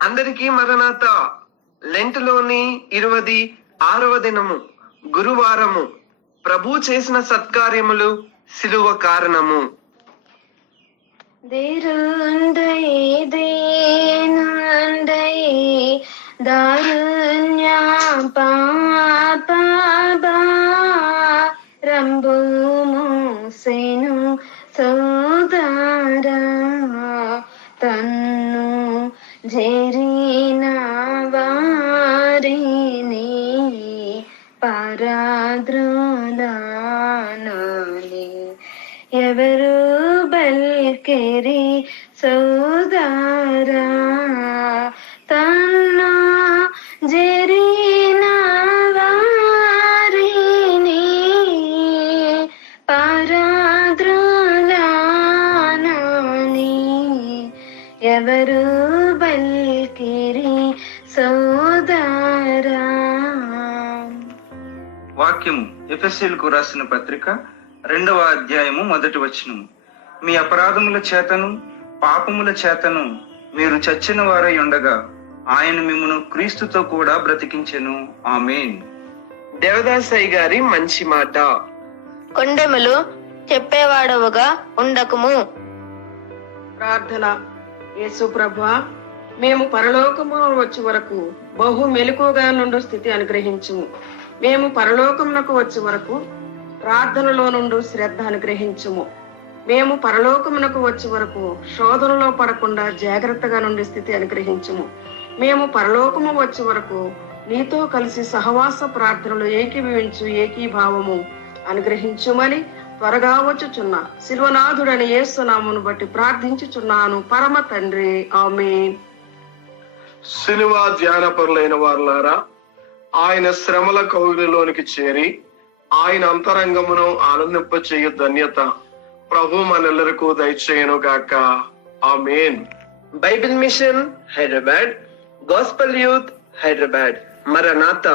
అందరికీ మరణాత. లెంట్లోని 26వ దినము గురువారము. ప్రభు చేసిన సత్కార్యములు సిలువ కారణము. దారుణ్య రంబు మూసెను సోదరా తన్ను జరిన వారిని పరాద్రులానాలి. ఎవరు బల్కెరి సోదరా తన్ను జరిన వారిని పరాద్రులానాలి. ఎవరు బల్కిరి సోదరా. వాక్యము ఎఫెసీయులకు రాసిన పత్రిక 2వ అధ్యాయము 1వ వచనము. మీ అపరాధముల చేతను పాపముల చేతను మీరు చచ్చిన వారై ఉండగా ఆయన మిమ్మును క్రీస్తుతో కూడా బ్రతికించెను. ఆమేన్. దేవదాసయ్య గారి మంచి మాట. కొండెములు చెప్పేవాడవుగా ఉండకుము. ప్రార్థన. యేసు ప్రభువా, మేము పరలోకము వచ్చే వరకు బహు మెలకుగా నుండి స్థితి అనుగ్రహించుము. మేము పరలోకమునకు వచ్చే వరకు ప్రార్థనలో నుండి శ్రద్ధ అనుగ్రహించుము. మేము పరలోకమునకు వచ్చే వరకు శోధనలో పడకుండా జాగ్రత్తగా నుండి స్థితి అనుగ్రహించుము. మేము పరలోకము వచ్చే వరకు నీతో కలిసి సహవాస ప్రార్థనలు ఏకీభవించు ఏకీభావము అనుగ్రహించుమని త్వరగా వచ్చుచున్న శిల్వనాథుడని యేసు నామమును బట్టి ప్రార్థించుచున్నాను పరమ తండ్రి. ఆమేన్. సిలువ ధ్యానపరులైన వారులారా, ఆయన శ్రమల కౌగిలిలోనికి చేరి ఆయన అంతరంగమును ఆనందింపచేయు ధన్యత ప్రభు మనెల్లరికూ దయచేయను గాక. ఆమేన్. Bible mission Hyderabad, gospel youth Hyderabad. మరణాత.